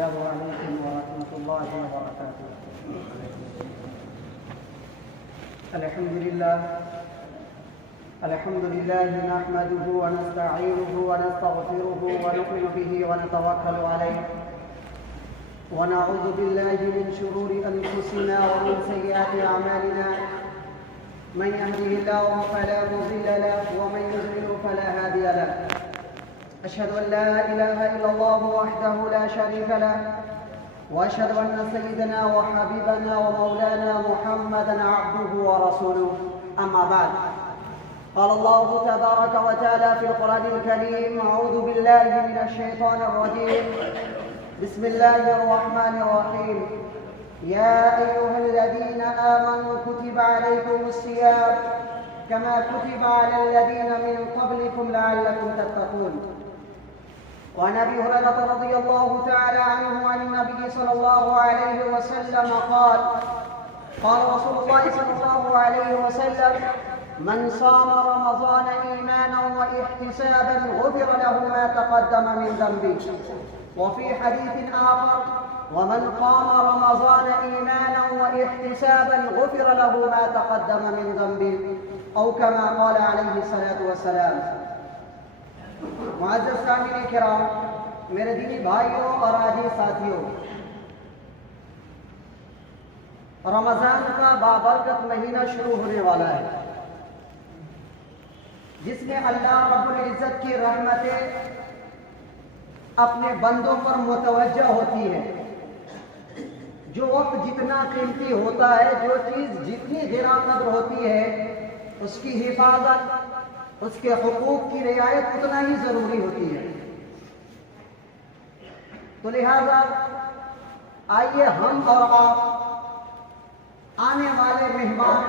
السلام عليكم ورحمة الله وبركاته. الحمد لله نحمده ونستعينه ونستغفره ونؤمن به ونتوكل عليه ونعوذ بالله من شرور أنفسنا ومن سيئات أعمالنا. من يهده الله فلا مضل له ومن يضلل فلا هادي له. أشهد أن لا إله إلا الله وحده لا شريك له وأشهد أن سيدنا وحبيبنا ومولانا محمدا عبده ورسوله. أما بعد، قال الله تبارك وتعالى في القرآن الكريم: أعوذ بالله من الشيطان الرجيم، بسم الله الرحمن الرحيم. يا أيها الذين آمنوا كتب عليكم الصيام كما كتب على الذين من قبلكم لعلكم تتقون. وعن أبي هريرة رضي الله تعالى عنه عن النبي صلى الله عليه وسلم قال: قال رسول الله صلى الله عليه وسلم: من صام رمضان إيمانا واحتسابا غفر له ما تقدم من ذنبه. وفي حديث آخر: ومن قام رمضان إيمانا واحتسابا غفر له ما تقدم من ذنبه، أو كما قال عليه الصلاة والسلام. معزز سامعین کرام، میرے دینی بھائیوں اور عزیز ساتھیوں، رمضان کا بابرکت مہینہ شروع ہونے والا ہے، جس میں اللہ رب العزت کی رحمتیں اپنے بندوں پر متوجہ ہوتی ہے. جو وقت جتنا قیمتی ہوتا ہے، جو چیز جتنی گراں قدر ہوتی ہے، اس کی حفاظت، اس کے حقوق کی رعایت اتنا ہی ضروری ہوتی ہے. تو لہذا آئیے ہم اور آپ آنے والے مہمان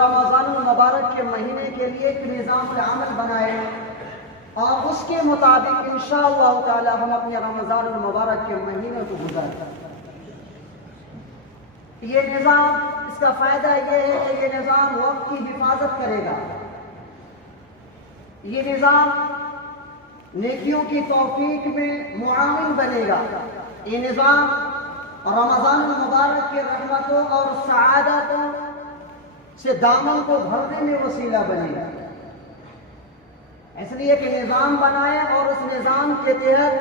رمضان المبارک کے مہینے کے لیے ایک نظام عمل بنائیں اور اس کے مطابق انشاءاللہ تعالی ہم اپنے رمضان المبارک کے مہینے کو گزاریں. یہ نظام، اس کا فائدہ یہ ہے کہ یہ نظام وقت کی حفاظت کرے گا. یہ نظام نیکیوں کی توفیق میں معاون بنے گا. یہ نظام رمضان المبارک کے رحمتوں اور سعادتوں سے دامن کو بھرنے میں وسیلہ بنے گا. اس لیے کہ نظام بنائیں اور اس نظام کے تحت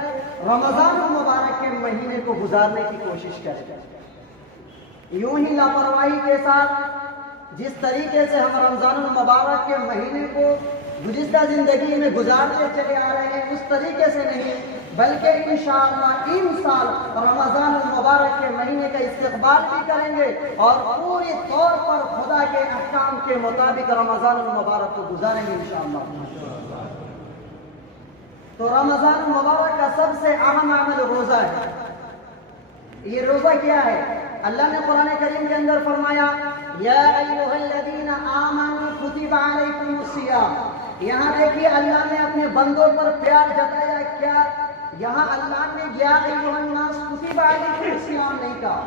رمضان المبارک کے مہینے کو گزارنے کی کوشش کریں. یوں ہی لاپرواہی کے ساتھ جس طریقے سے ہم رمضان المبارک کے مہینے کو گزشتہ زندگی میں گزارتے چلے آ رہے ہیں، اس طریقے سے نہیں، بلکہ انشاءاللہ ان سال رمضان المبارک کے مہینے کا استقبال بھی کریں گے اور پورے طور پر خدا کے احکام کے مطابق رمضان المبارک کو گزاریں گے انشاءاللہ. تو رمضان المبارک کا سب سے اہم عمل روزہ ہے. یہ روزہ کیا ہے؟ اللہ نے قرآن کریم کے اندر فرمایا: یا ایھا الذین آمنوا کتب علیکم الصیام. یہاں دیکھیے اللہ نے اپنے بندوں پر پیار جتایا. کیا یہاں اللہ نے یا ایھا الناس کتب علیکم الصیام نہیں کہا.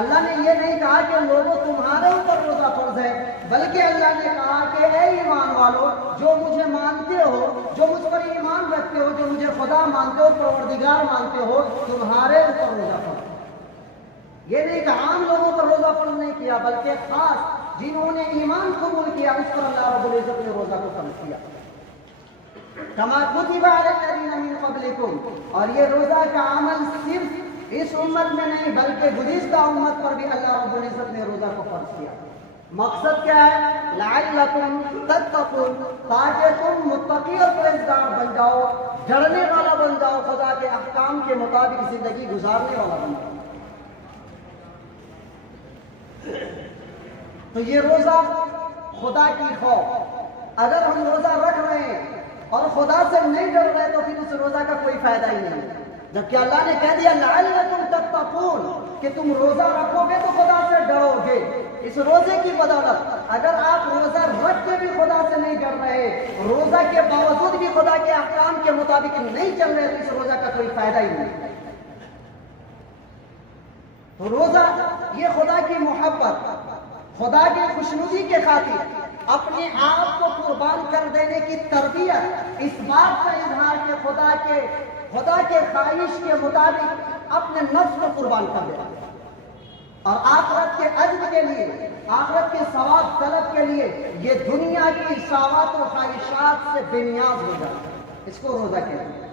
اللہ نے یہ نہیں کہا کہ لوگوں تمہارے اوپر روزہ فرض ہے، بلکہ اللہ نے کہا کہ اے ایمان والو، جو مجھے مانتے ہو، جو مجھ پر ایمان رکھتے ہو، جو مجھے خدا مانتے ہو، پروردگار مانتے ہو، تمہارے اوپر روزہ فرض. یہ نہیں کہ عام لوگوں پر روزہ فرض نہیں کیا، بلکہ خاص جنہوں نے ایمان قبول کیا اس پر اللہ رب العزت نے روزہ کو فرض کیا. کما کتب علی الذین من قبلکم. اور یہ روزہ کا عمل صرف اس امت میں نہیں بلکہ گزشتہ امت پر بھی اللہ رب العزت نے روزہ کو فرض کیا. مقصد کیا ہے؟ لعلکم تتقون، تاکہ تم متقی اور پرہیزگار بن جاؤ، ڈرنے والا بن جاؤ، خدا کے احکام کے مطابق زندگی گزارنے والا بن جاؤ. تو یہ روزہ خدا کی خوف. اگر ہم روزہ رکھ رہے ہیں اور خدا سے نہیں ڈر رہے تو پھر اس روزہ کا کوئی فائدہ ہی نہیں. جبکہ اللہ نے کہہ دیا لعلکم تتقون کہ تم روزہ رکھو گے تو خدا سے ڈرو گے. اس روزے کی بدولت اگر آپ روزہ رکھ کے بھی خدا سے نہیں ڈر رہے، روزہ کے باوجود بھی خدا کے احکام کے مطابق نہیں چل رہے، تو اس روزہ کا کوئی فائدہ ہی نہیں. تو روزہ یہ خدا کی محبت، خدا کی خوشنودی کے خاطر اپنے آپ کو قربان کر دینے کی تربیت، اس بات کا اظہار کہ خدا کے خواہش کے مطابق اپنے نفس کو قربان کر دے اور آخرت کے اجر کے لیے، آخرت کے ثواب طلب کے لیے یہ دنیا کی شہوات و خواہشات سے بے نیاز ہو جائے، اس کو روزہ کہتے ہیں۔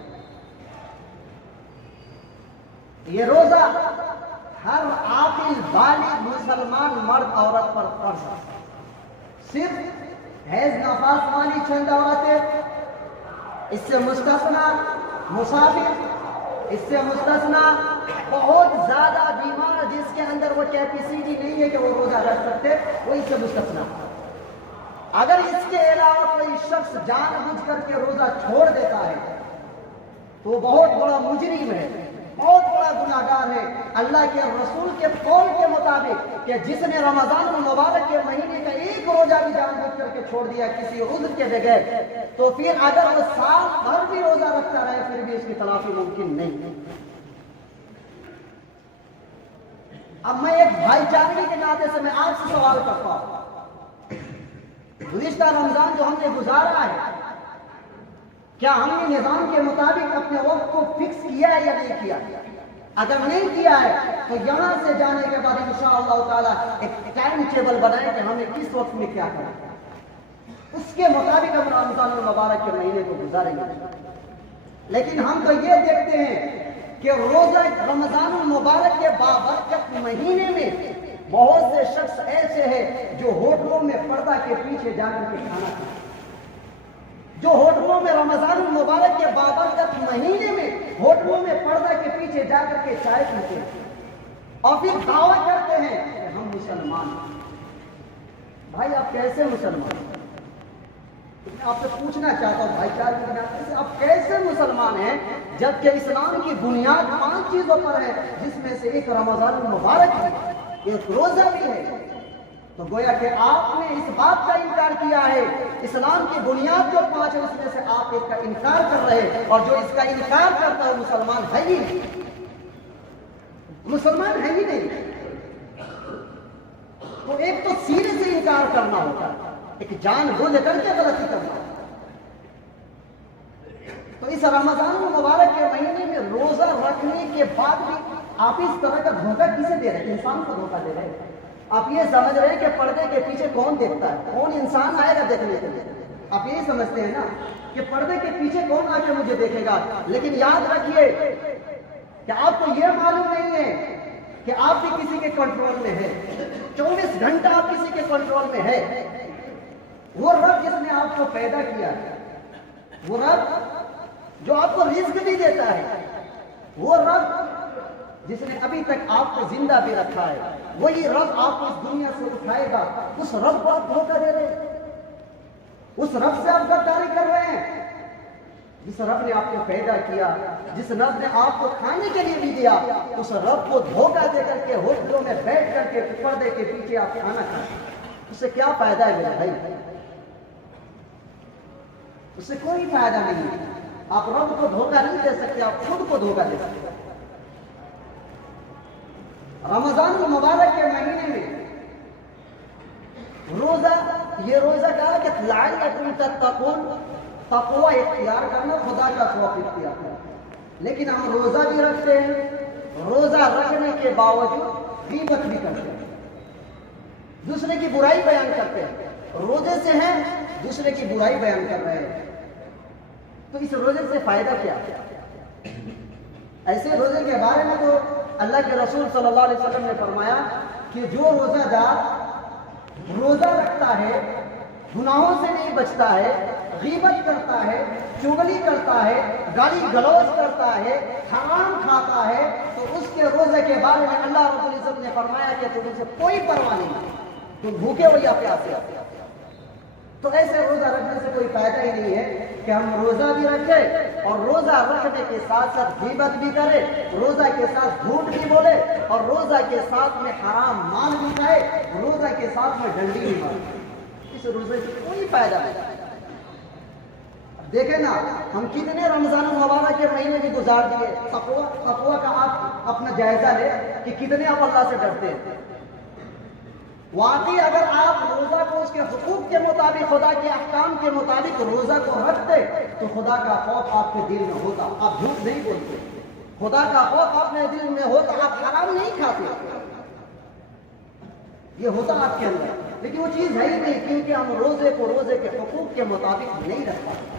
یہ روزہ ہر عاقل بالغ مسلمان مرد عورت پر فرض ہے۔ صرف حیض نفاس والی چند عورتیں، اس سے مستثنا مسافر، اس سے مستثنا بہت زیادہ بیمار جس کے اندر وہ کیپیسٹی نہیں ہے کہ وہ روزہ رکھ سکتے، وہ اس سے مستثنا۔ اگر اس کے علاوہ کوئی شخص جان بوجھ کر کے روزہ چھوڑ دیتا ہے تو وہ بہت بڑا مجرم ہے، بہت بڑا گناہگار ہے۔ اللہ کے رسول کے قول کے مطابق کہ جس نے رمضان المبارک کے مہینے کا ایک روزہ بھی جان بوجھ کر کے چھوڑ دیا کسی عذر کے بغیر، تو پھر اگر وہ سال بھر بھی روزہ رکھتا رہے پھر بھی اس کی تلافی ممکن نہیں۔ اب میں ایک بھائی چارگی کے ناطے سے میں آپ سے سوال کرتا ہوں، گزشتہ رمضان جو ہم نے گزارا ہے، کیا ہم نے نظام کے مطابق اپنے وقت کو فکس کیا ہے یا نہیں کیا؟ اگر نہیں کیا ہے تو یہاں سے جانے کے بعد انشاءاللہ تعالی ایک ٹائم ٹیبل بنائیں کہ ہمیں کس وقت میں کیا کرنا ہے، اس کے مطابق ہم رمضان المبارک کے مہینے کو گزاریں گے۔ لیکن ہم تو یہ دیکھتے ہیں کہ روزہ رمضان المبارک کے بابرکت مہینے میں بہت سے شخص ایسے ہیں جو ہوٹلوں میں پردہ کے پیچھے جا کر کے کھانا کھاتے ہیں، جو ہوٹلوں میں رمضان المبارک کے بابرکت مہینے میں ہوٹلوں میں پردہ کے پیچھے جا کر کے چائے پیتے ہیں اور پھر دعویٰ کرتے ہیں کہ ہم مسلمان ہیں۔ بھائی آپ کیسے مسلمان ہیں؟ آپ سے پوچھنا چاہتا ہوں بھائی چارے کے ناطے سے، آپ کیسے مسلمان ہیں جبکہ اسلام کی بنیاد 5 چیزوں پر ہے، جس میں سے ایک رمضان المبارک ہے، ایک روزہ بھی ہے؟ تو گویا کہ آپ نے اس بات کا انکار کیا ہے، اسلام کی بنیاد جو 5 ہے اس میں سے آپ ایک کا انکار کر رہے ہیں، اور جو اس کا انکار کرتا ہے مسلمان ہے ہی نہیں، مسلمان ہے ہی نہیں۔ تو ایک تو سینے سے انکار کرنا ہوتا ہے، ایک جان بوجھ کر کے غلطی کرنا۔ تو اس رمضان المبارک کے مہینے میں روزہ رکھنے کے بعد بھی آپ اس طرح کا دھوکہ کسے دے رہے ہیں؟ انسان کو دھوکہ دے رہے ہیں۔ آپ یہ سمجھ رہے ہیں کہ پردے کے پیچھے کون دیکھتا ہے، کون انسان آئے گا دیکھنے کے لیے؟ آپ یہی سمجھتے ہیں نا کہ پردے کے پیچھے کون آ کے مجھے دیکھے گا؟ لیکن یاد رکھیے کہ آپ کو یہ معلوم نہیں ہے کہ آپ بھی کسی کے کنٹرول میں ہے، 24 گھنٹہ آپ کسی کے کنٹرول میں ہے۔ وہ رب جس نے آپ کو پیدا کیا ہے، وہ رب جو آپ کو رزق بھی دیتا ہے، وہ رب جس نے ابھی تک آپ کو زندہ بھی رکھا ہے، وہی رب آپ کو اس دنیا سے اٹھائے گا۔ اس رب کو آپ دھوکہ دے رہے ہیں، اس رب سے آپ غداری کر رہے ہیں جس رب نے آپ کو پیدا کیا، جس رب نے آپ کو کھانے کے لیے بھی دیا، اس رب کو دھوکہ دے کر کے ہوٹلوں میں بیٹھ کر کے پردے کے پیچھے آپ کھانا کھائیں، اس سے کیا فائدہ ہے میرے بھائی؟ اس سے کوئی فائدہ نہیں ہے۔ آپ رب کو دھوکہ نہیں دے سکتے، آپ خود کو دھوکہ دے سکتے۔ رمضان المبارک کے مہینے میں روزہ، یہ روزہ کہا کہ لعلکم تتقون، تقوی اختیار کرنا، خدا کا خوف اختیار کرنا۔ لیکن ہم روزہ بھی رکھتے ہیں، روزہ رکھنے کے باوجود غیبت بھی کرتے ہیں، دوسرے کی برائی بیان کرتے ہیں۔ روزے سے ہیں، دوسرے کی برائی بیان کر رہے ہیں، تو اس روزے سے فائدہ کیا؟ ایسے روزے کے بارے میں تو اللہ کے رسول صلی اللہ علیہ وسلم نے فرمایا کہ جو روزہ دار روزہ رکھتا ہے، گناہوں سے نہیں بچتا ہے، غیبت کرتا ہے، چغلی کرتا ہے، گالی گلوچ کرتا ہے، حرام کھاتا ہے، تو اس کے روزے کے بارے میں اللہ رب العزت نے فرمایا کہ تم سے کوئی پرواہ نہیں، تم بھوکے ہو یا پیاسے ہو۔ تو ایسے روزہ رکھنے سے کوئی فائدہ ہی نہیں ہے کہ ہم روزہ بھی رکھیں اور روزہ رکھنے کے ساتھ ساتھ غیبت بھی کرے، روزہ کے ساتھ جھوٹ بھی بولے، اور روزہ کے ساتھ میں حرام مال بھی کھائے، روزہ کے ساتھ میں ڈنڈی بھی مارے۔ اس روزے سے کوئی فائدہ نہیں۔ دیکھیں نا ہم کتنے رمضان المبارک کے مہینے بھی گزار دیے، تقویٰ کا آپ اپنا جائزہ لے کہ کتنے آپ اللہ سے ڈرتے ہیں۔ واقعی اگر آپ روزہ کو اس کے حقوق کے مطابق، خدا کے احکام کے مطابق روزہ کو رکھتے تو خدا کا خوف آپ کے دل میں ہوتا، آپ جھوٹ نہیں بولتے، خدا کا خوف اپنے دل میں ہوتا، آپ حرام نہیں کھاتے، یہ ہوتا آپ کے اندر، لیکن وہ چیز ہے ہی نہیں، کیونکہ ہم روزے کو روزے کے حقوق کے مطابق نہیں رکھ پاتے،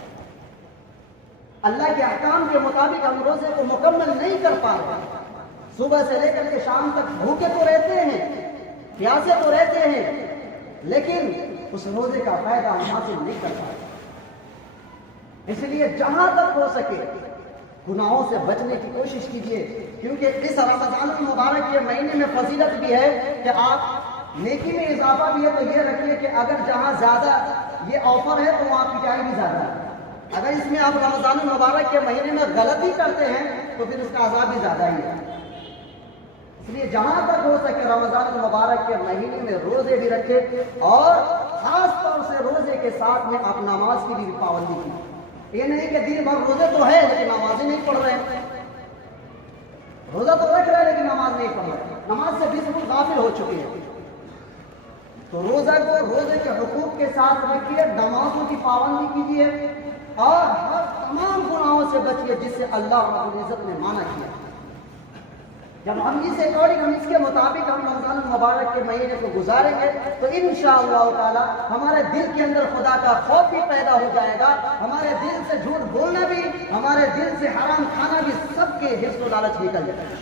اللہ کے احکام کے مطابق ہم روزے کو مکمل نہیں کر پاتے، صبح سے لے کر کے شام تک بھوکے تو رہتے ہیں، پیاسے تو رہتے ہیں، لیکن اس روزے کا فائدہ ہم حاصل نہیں کر پاتے۔ اس لیے جہاں تک ہو سکے گناہوں سے بچنے کی کوشش کیجیے، کیونکہ اس رمضان المبارک کے مہینے میں فضیلت بھی ہے کہ آپ نیکی میں اضافہ بھی ہے، تو یہ رکھیے کہ اگر جہاں زیادہ یہ آفر ہے تو وہاں پٹائی بھی زیادہ ہے، اگر اس میں آپ رمضان المبارک کے مہینے میں غلطی کرتے ہیں تو پھر اس کا عذاب بھی زیادہ ہی ہے۔ اس لیے جہاں تک ہو سکے رمضان المبارک کے مہینے میں روزے بھی رکھے، اور خاص طور سے روزے کے ساتھ میں آپ نماز کی بھی پابندی کی۔ یہ نہیں کہ دن بھر روزے تو ہے لیکن نماز ہی نہیں پڑھ رہے ہیں، روزہ تو رکھ رہے ہیں لیکن نماز نہیں پڑھ رہے، نماز سے بالکل غافل ہو چکے ہیں۔ تو روزہ کو روزے کے حقوق کے ساتھ رکھیے، نمازوں کی پابندی کیجیے، اور ہر تمام گناہوں سے بچیے جس سے اللہ رب العزت نے منع کیا۔ جب ہم اس اکارڈنگ، ہم اس کے مطابق ہم رمضان المبارک کے مہینے کو گزاریں گے تو انشاءاللہ تعالی ہمارے دل کے اندر خدا کا خوف بھی پیدا ہو جائے گا، ہمارے دل سے جھوٹ بولنا بھی، ہمارے دل سے حرام کھانا بھی، سب کے حرص و لالچ نکل جائے گا،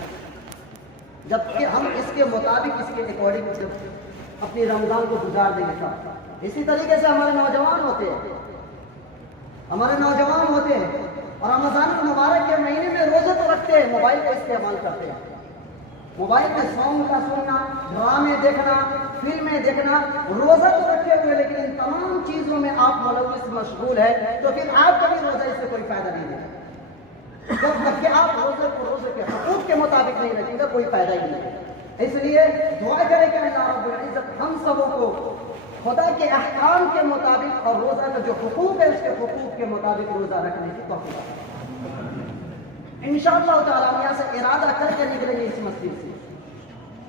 جبکہ ہم اس کے مطابق، اس کے اکارڈنگ اپنی رمضان کو گزار دیں گے۔ اسی طریقے سے ہمارے نوجوان ہوتے ہیں، اور رمضان المبارک کے مہینے میں روزے تو رکھتے ہیں، موبائل کا استعمال کرتے ہیں، موبائل میں سانگ کا سننا، ڈرامے دیکھنا، فلمیں دیکھنا، روزہ تو رکھے ہوئے لیکن ان تمام چیزوں میں آپ ملوث مشغول ہے، تو پھر آپ کا بھی روزہ اس سے کوئی فائدہ نہیں ہے، جب تک کہ آپ روزے کو روزے کے حقوق کے مطابق نہیں رکھیں گے کوئی فائدہ ہی نہیں ہے۔ اس لیے دعا کریں کہ اللہ رب العزت ہم سبوں کو خدا کے احکام کے مطابق اور روزہ کا جو حقوق ہے اس کے حقوق کے مطابق روزہ رکھنے کی توفیق عطا فرمائے۔ انشاءاللہ تعالیٰ ہم یہاں سے ارادہ کر کے نکلیں گے اس مسجد سے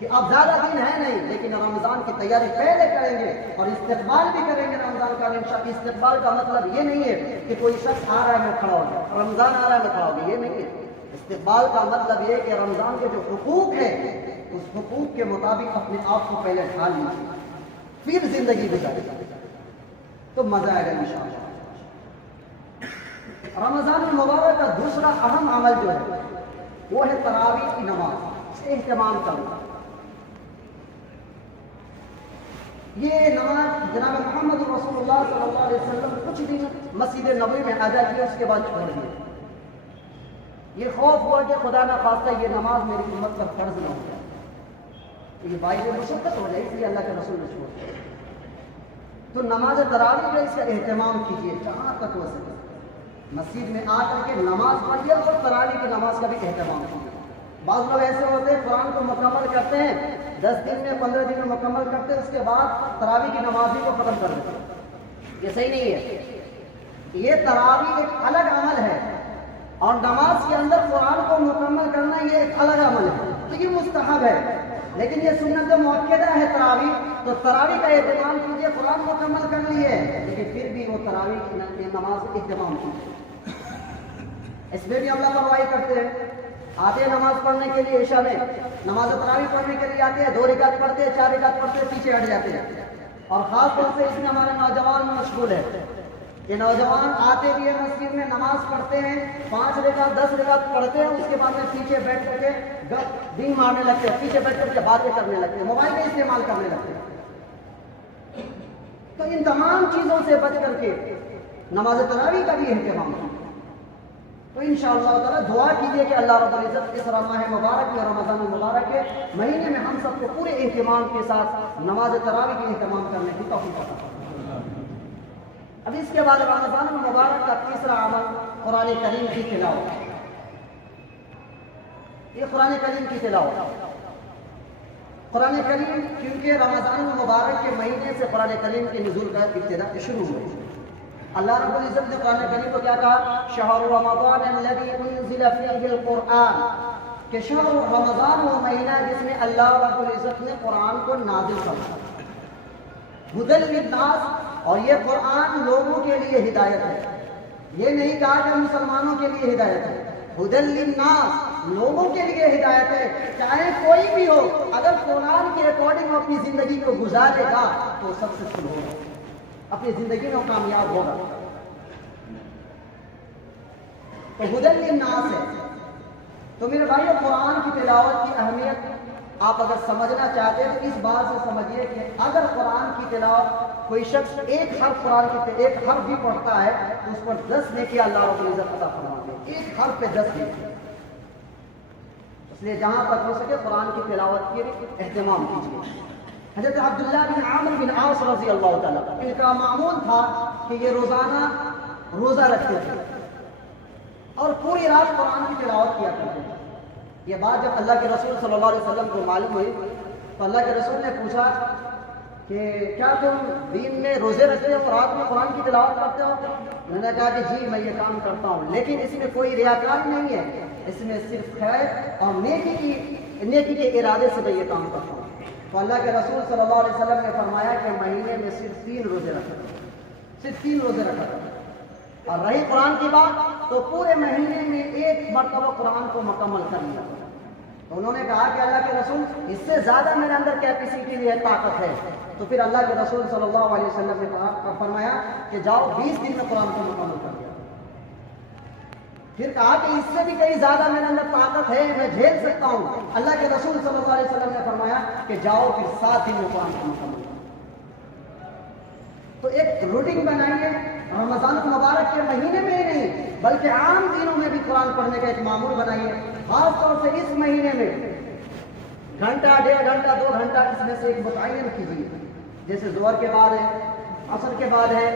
کہ اب زیادہ دن ہے نہیں، لیکن رمضان کی تیاری پہلے کریں گے اور استقبال بھی کریں گے رمضان کا۔ انشاءاللہ استقبال کا مطلب یہ نہیں ہے کہ کوئی شخص آ رہا ہے میں کھڑا ہو گیا، رمضان آ رہا ہے میں کھڑا ہو گیا، یہ نہیں ہے۔ استقبال کا مطلب یہ ہے کہ رمضان کے جو حقوق ہیں اس حقوق کے مطابق اپنے آپ کو پہلے ڈھال لیجیے، پھر زندگی گزارے تو مزہ آئے گا انشاءاللہ۔ رمضان المبارک کا دوسرا اہم عمل جو ہے وہ ہے تراویح کی نماز سے اہتمام کرنا۔ یہ نماز جناب محمد رسول اللہ صلی اللہ علیہ وسلم کچھ دن مسجد نبوی میں ادا کیا، اس کے بعد چھوڑ دیا۔ یہ خوف ہوا کہ خدا نہ خواستہ یہ نماز میری امت پر فرض نہ ہو جائے، یہ باعث مشقت ہو جائے، اس لیے اللہ کے رسول نے چھوڑ دیا۔ تو نماز تراویح میں اس کا اہتمام کیجیے جہاں تک ہو سکے، مسجد میں آ کر کے نماز پڑھیے اور تراویح کی نماز کا بھی اہتمام کیجیے۔ بعض لوگ ایسے ہوتے ہیں قرآن کو مکمل کرتے ہیں، 10 دن میں 15 دن میں مکمل کرتے ہیں، اس کے بعد تراویح کی نماز ہی کو ختم کر دیتے ہیں، یہ صحیح نہیں ہے۔ یہ تراویح ایک الگ عمل ہے اور نماز کے اندر قرآن کو مکمل کرنا یہ ایک الگ عمل ہے، تو یہ مستحب ہے، لیکن یہ سنت مؤکدہ ہے تراویح، تو تراویح کا اہتمام کیجیے۔ قرآن مکمل کر لیے لیکن پھر بھی وہ تراویح کی نماز کا اہتمام کیجیے، اس میں بھی ہم لاپرواہی کرتے ہیں۔ آتے ہیں نماز پڑھنے کے لیے، عشاء میں نماز تراویح پڑھنے کے لیے آتے ہیں، 2 رکعت پڑھتے ہیں، 4 رکعت پڑھتے ہیں، پیچھے ہٹ جاتے ہیں، اور خاص طور سے اس میں ہمارے نوجوان مشغول ہے۔ یہ نوجوان آتے بھی ہیں مسجد میں، نماز پڑھتے ہیں، 5 رکعت 10 رکعت پڑھتے ہیں، اس کے بعد میں پیچھے بیٹھ کر کے دین مارنے لگتے ہیں، پیچھے بیٹھ کر کے باتیں کرنے لگتے ہیں، موبائل کا استعمال کرنے لگتے ہیں۔ تو ان تمام چیزوں سے بچ کر کے نماز تراویح کا بھی اہتمام کیجیے۔ تو انشاءاللہ تعالیٰ دعا کیجیے کہ اللہ رب العزت اس ماہ مبارک کے رمضان المبارک کے مہینے میں ہم سب کو پورے اہتمام کے ساتھ نماز تراویح کے اہتمام کرنے کی توفیق عطا فرمائے۔ اب اس کے بعد رمضان المبارک کا تیسرا عمل قرآن کریم کی تلاوت۔ یہ قرآن کریم کی تلاوت، قرآن کریم کیونکہ رمضان المبارک کے مہینے سے قرآن کریم کے نزول کا ابتدا شروع ہوئی۔ اللہ رب العزت نے قرآن کریم کو کیا کہا؟ شہر رمضان الذی انزل فیہ القرآن، کہ شہر رمضان وہ مہینہ جس میں اللہ رب العزت نے قرآن کو نازل کیا۔ ہدی للناس، اور یہ قرآن لوگوں کے لیے ہدایت ہے. یہ نہیں کہا کہ مسلمانوں کے لیے ہدایت ہے. ہدی للناس، لوگوں کے لیے ہدایت ہے. چاہے کوئی بھی ہو، اگر قرآن کے اکارڈنگ اپنی زندگی کو گزارے گا تو سکسیسفل ہوگا، اپنی زندگی میں کامیاب ہوگا. تو ہدی للناس ہے. تو میرے بھائیو، قرآن کی تلاوت کی اہمیت آپ اگر سمجھنا چاہتے ہیں تو اس بات سے سمجھیے کہ اگر قرآن کی تلاوت کوئی شخص ایک حرف قرآن کی ایک حرف بھی پڑھتا ہے تو اس پر 10 نیکی اللہ رب العزت عطا فرماتے ہیں. ایک حرف پہ 10 نیکی. اس لیے جہاں تک ہو سکے قرآن کی تلاوت کی اہتمام کیجیے. حضرت عبداللہ بن عامر بن عاص رضی اللہ تعالیٰ، ان کا معمول تھا کہ یہ روزانہ روزہ رکھتے تھے اور پوری رات قرآن کی تلاوت کیا کرتے تھے. یہ بات جب اللہ کے رسول صلی اللہ علیہ وسلم کو معلوم ہوئی تو اللہ کے رسول نے پوچھا کہ کیا تم دن میں روزے رکھتے ہو اور رات میں قرآن کی تلاوت کرتے ہو؟ میں نے کہا کہ جی میں یہ کام کرتا ہوں، لیکن اس میں کوئی ریاکاری نہیں ہے، اس میں صرف خیر اور نیکی کے ارادے سے میں یہ کام کرتا ہوں. تو اللہ کے رسول صلی اللہ علیہ وسلم نے فرمایا کہ مہینے میں صرف 3 روزے رکھا کرو، صرف 3 روزے رکھا کرو. اور رہی قرآن کی بات تو پورے مہینے میں 1 مرتبہ قرآن کو مکمل کر لیا. تو انہوں نے کہا کہ اللہ کے رسول اس سے زیادہ میرے اندر کیپیسٹی ہے، طاقت ہے. تو پھر اللہ کے رسول صلی اللہ علیہ وسلم نے فرمایا کہ جاؤ 20 دن میں قرآن کو مکمل کر دیا. پھر کہا کہ اس سے بھی کہیں زیادہ میرے اندر طاقت ہے، میں جھیل سکتا ہوں. اللہ کے رسول صلی اللہ علیہ وسلم نے فرمایا کہ جاؤ پھر 7 دن میں قرآن کو مکمل کر. تو ایک روٹین بنائیے، رمضان المبارک کے مہینے میں ہی نہیں بلکہ عام دنوں میں بھی قرآن پڑھنے کا ایک معمول بنائیے. خاص طور سے اس مہینے میں گھنٹہ 1.5 گھنٹہ 2 گھنٹہ اس میں سے ایک متعین کیجیے. جیسے ظہر کے بعد ہے، عصر کے بعد ہے،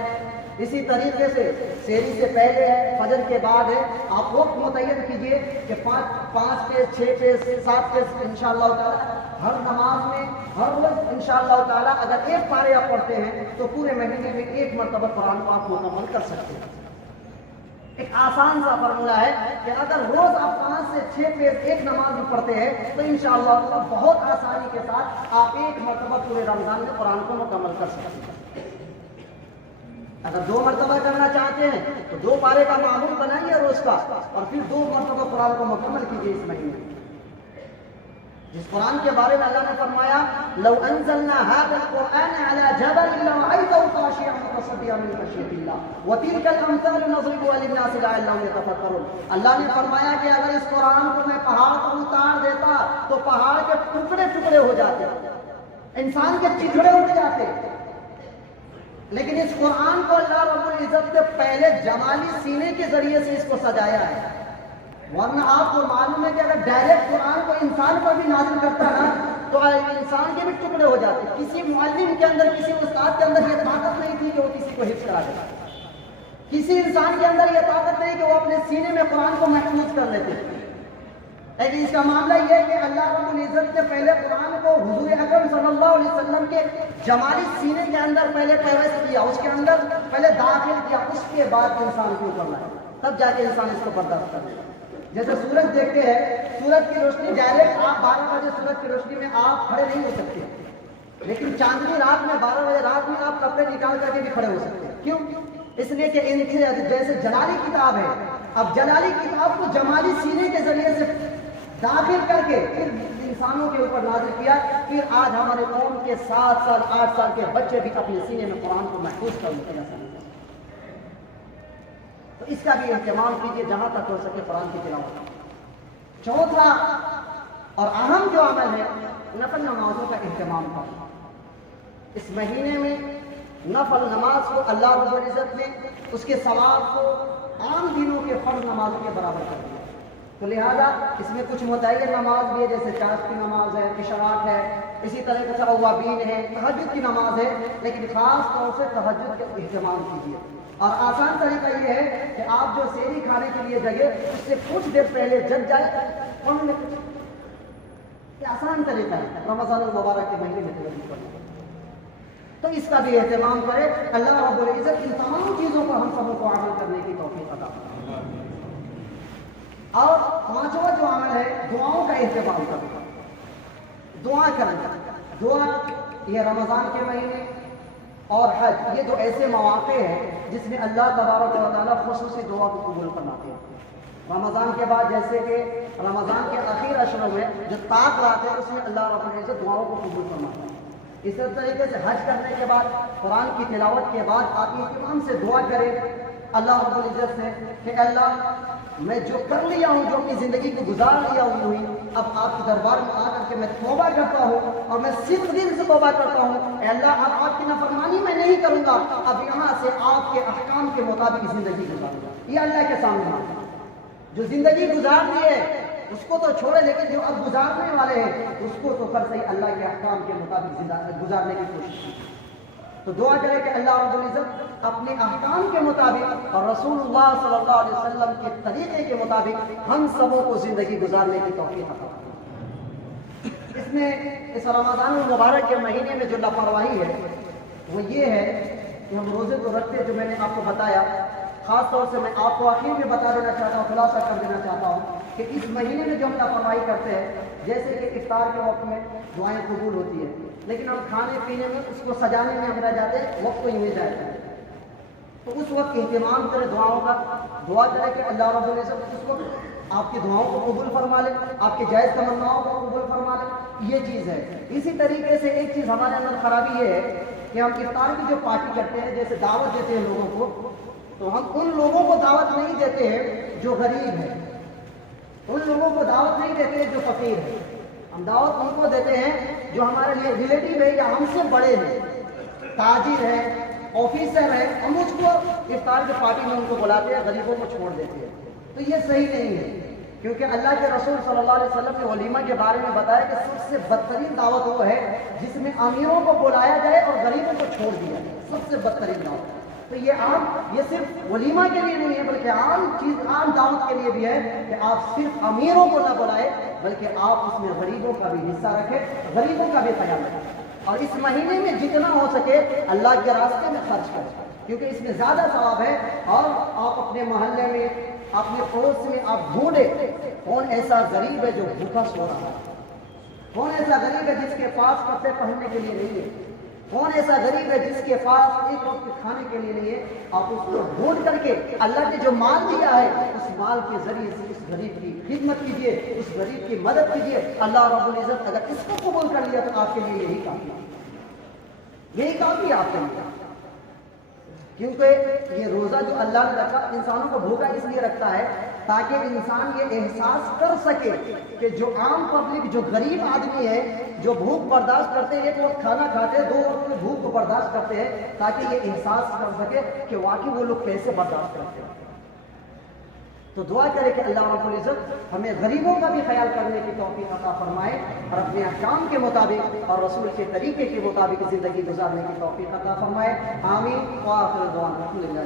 اسی طریقے سے سحری سے پہلے ہے، فجر کے بعد ہے. آپ وقت متعین کیجیے کہ 5 پیج 6 پیج 7 پیج انشاءاللہ تعالی ہر نماز میں ہر روز انشاءاللہ تعالی اگر 1 پارے آپ پڑھتے ہیں تو پورے مہینے میں 1 مرتبہ قرآن کو آپ مکمل کر سکتے ہیں. ایک آسان سا فارمولہ ہے کہ اگر روز آپ 5 سے 6 پیج ایک نماز میں پڑھتے ہیں تو انشاءاللہ بہت آسانی کے ساتھ آپ 1 مرتبہ پورے رمضان میں قرآن کو مکمل کر سکتے ہیں. اگر 2 مرتبہ کرنا چاہتے ہیں تو 2 پارے کا معمول بنائیے روز کا اور پھر 2 مرتبہ قرآن کو مکمل کیجیے اس مہینے میں. جس قرآن کے بارے میں اللہ نے فرمایا لو انزلنا هذا القرآن على جبل لرأيته خاشعا متصدعا من خشية الله وتلك الأمثال نضربها للناس لعلهم يتفكرون. اللہ نے فرمایا کہ اگر اس قرآن کو میں پہاڑ پر اتار دیتا تو پہاڑ کے ٹکڑے ٹکڑے ہو جاتے، انسان کے چتھڑے اٹھ جاتے. لیکن اس قرآن کو اللہ رب العزت نے پہلے جمالی سینے کے ذریعے سے اس کو سجایا ہے. ورنہ آپ کو معلوم ہے کہ اگر ڈائریکٹ قرآن کو انسان پر بھی نازل کرتا نا تو انسان کے بھی ٹکڑے ہو جاتے. کسی معلم کے اندر، کسی استاد کے اندر یہ طاقت نہیں تھی کہ وہ کسی کو حفظ کرا دیتا. کسی انسان کے اندر یہ طاقت نہیں کہ وہ اپنے سینے میں قرآن کو محفوظ کر لیتے. لیکن اس کا معاملہ یہ ہے کہ اللہ رب العزت نے پہلے قرآن کو حضور اکرم صلی اللہ علیہ وسلم کے جمالی سینے کے اندر پہلے پیوست کیا، اس کے اندر پہلے داخل کیا، اس کے بعد انسان کو اوپر لایا، تب جا کے انسان اس کو برداشت کر لے. جیسے سورج دیکھتے ہیں، سورج کی روشنی ڈائریکٹ آپ 12 بجے سورج کی روشنی میں آپ کھڑے نہیں ہو سکتے، لیکن چاندنی رات میں 12 بجے رات میں آپ کپڑے نکال کر کے بھی کھڑے ہو سکتے ہیں. کیوں؟ اس لیے کہ ان کی جیسے جلالی کتاب ہے، اب جلالی کتاب کو جمالی سینے کے ذریعے سے داخل کر کے پھر انسانوں کے اوپر نازل کیا. پھر آج ہمارے قوم کے 7 سال 8 سال کے بچے بھی اپنے سینے میں قرآن کو محفوظ کر لیتے ہیں. تو اس کا بھی اہتمام کیجیے جہاں تک ہو سکے قرآن کی تلاوت. چوتھا اور اہم جو عمل ہے نفل نمازوں کا اہتمام کرنا. اس مہینے میں نفل نماز کو اللہ رب العزت نے اس کے ثواب کو عام دنوں کے فرض نمازوں کے برابر کر دیا. تو لہذا اس میں کچھ متعین نماز بھی ہے، جیسے چاشت کی نماز ہے، اشراق ہے، اسی طرح سے اوابین ہے، تہجد کی نماز ہے. لیکن خاص طور سے تہجد کا اہتمام کیجیے. اور آسان طریقہ یہ ہے کہ آپ جو سحری کھانے کے لیے جگہ اس سے کچھ دیر پہلے جگ جائے پڑھ لیں. یہ آسان طریقہ ہے رمضان المبارک کے مہینے میں تہجد پڑھنے. تو اس کا بھی اہتمام کرے. اللہ رب العزت ان تمام چیزوں پر ہم سبوں کو عمل کرنے کی توفیق عطا فرمائے. اور 5واں جو عمل ہے دعاؤں کا اہتمام کرنا. دعا کرنا، دعا یہ رمضان کے مہینے اور حج، یہ دو ایسے مواقع ہیں جس میں اللہ تبارک و تعالیٰ خصوصی دعا کو قبول فرماتے ہیں۔ رمضان کے بعد جیسے کہ رمضان کے آخر اشروں میں جو طاق رات ہے اس میں اللہ رب العزت دعاؤں کو قبول فرماتا ہے۔ اسی طریقے سے حج کرنے کے بعد قرآن کی تلاوت کے بعد آپ اہتمام سے دعا کریں اللہ رب العزت سے کہ اللہ میں جو کر لیا ہوں، جو اپنی زندگی کو گزار لیا ہوئی، اب آپ کے دربار میں آ کر کے میں توبہ کرتا ہوں اور میں صرف دل سے توبہ کرتا ہوں، اے اللہ اب آپ کی نافرمانی میں نہیں کروں گا، اب یہاں سے آپ کے احکام کے مطابق زندگی گزاروں گا۔ یہ اللہ کے سامنے ہے جو زندگی گزار دی ہے اس کو تو چھوڑے، لیکن جو اب گزارنے والے ہیں اس کو تو کر صحیح اللہ کے احکام کے مطابق گزارنے کی کوشش کی۔ تو دعا کرے کہ اللہ رب العزت اپنے احکام کے مطابق اور رسول اللہ صلی اللہ علیہ وسلم کے طریقے کے مطابق ہم سبوں کو زندگی گزارنے کی توفیق عطا فرمائے۔ اس میں اس رمضان المبارک کے مہینے میں جو لاپرواہی ہے وہ یہ ہے کہ ہم روزے تو رکھتے، جو میں نے آپ کو بتایا، خاص طور سے میں آپ کو آخر میں بتا دینا چاہتا ہوں، خلاصہ کر دینا چاہتا ہوں کہ اس مہینے میں جو ہم لاپرواہی کرتے ہیں، جیسے کہ افطار کے وقت میں دعائیں قبول ہوتی ہے، لیکن ہم کھانے پینے میں اس کو سجانے میں ہم رہ جاتے ہیں، وقت تو ہی مل جاتا ہے۔ تو اس وقت اہتمام کرے دعاؤں کا، دعا کرے کہ اللہ رب العزت اس وقت آپ کی دعاؤں کو قبول فرما لے، آپ کے جائز تمناؤں کو قبول فرما لے، یہ چیز ہے۔ اسی طریقے سے ایک چیز ہمارے اندر خرابی یہ ہے کہ ہم افطار کی جو پارٹی کرتے ہیں، جیسے دعوت دیتے ہیں لوگوں کو، تو ہم ان لوگوں کو دعوت نہیں دیتے ہیں جو غریب ہیں، ان لوگوں کو دعوت نہیں دیتے ہیں جو فقیر ہیں، ہم دعوت ان کو دیتے ہیں جو ہمارے لیے ریلیٹیو ہے یا ہم سے بڑے ہیں، تاجر ہیں، آفیسر ہیں، ہم اس کو افطار کی پارٹی میں ان کو بلاتے ہیں، غریبوں کو چھوڑ دیتے ہیں۔ تو یہ صحیح نہیں ہے، کیونکہ اللہ کے رسول صلی اللہ علیہ وسلم نے ولیمہ کے بارے میں بتایا کہ سب سے بدترین دعوت وہ ہے جس میں امیروں کو بلایا جائے اور غریبوں کو چھوڑ دیا جائے، سب سے بدترین دعوت۔ تو یہ صرف ولیمہ کے لیے نہیں ہے بلکہ عام دعوت کے لیے بھی ہے کہ آپ صرف امیروں کو نہ بلائیں بلکہ آپ اس میں غریبوں کا بھی حصہ رکھیں، غریبوں کا بھی خیال رکھیں، اور اس مہینے میں جتنا ہو سکے اللہ کے راستے میں خرچ کریں، کیونکہ اس میں زیادہ ثواب ہے۔ اور آپ اپنے محلے میں، اپنے پڑوس میں آپ ڈھونڈیں کون ایسا غریب ہے جو بھوکا سو رہا ہے، کون ایسا غریب ہے جس کے پاس کپڑے پہننے کے لیے نہیں ہے، کون ایسا غریب ہے جس کے پاس ایک وقت کھانے کے لیے نہیں ہے۔ آپ اس کو ڈھونڈ کر کے اللہ نے جو مال دیا ہے اس مال کے ذریعے سے اس غریب کی خدمت کیجیے، اس غریب کی مدد کیجیے۔ اللہ رب العزت اگر اس کو قبول کر لیا تو آپ کے لیے یہی کافی ہے، یہی کافی ہے آپ کے لیے، کیونکہ یہ روزہ جو اللہ نے رکھا انسانوں کو بھوکا اس لیے رکھتا ہے تاکہ انسان یہ احساس کر سکے کہ جو عام پبلک، جو غریب آدمی ہے، جو بھوک برداشت کرتے ہیں، ایک وقت کھانا کھاتے ہیں، 2 وقت میں بھوک کو برداشت کرتے ہیں، تاکہ یہ احساس کر سکے کہ واقعی وہ لوگ کیسے برداشت کرتے ہیں۔ تو دعا کرے کہ اللہ رب العزت ہمیں غریبوں کا بھی خیال کرنے کی توفیق عطا فرمائے اور اپنے احکام کے مطابق اور رسول کے طریقے کے مطابق زندگی گزارنے کی توفیق عطا فرمائے۔ آمین۔ وآخر دعوانا الحمدللہ۔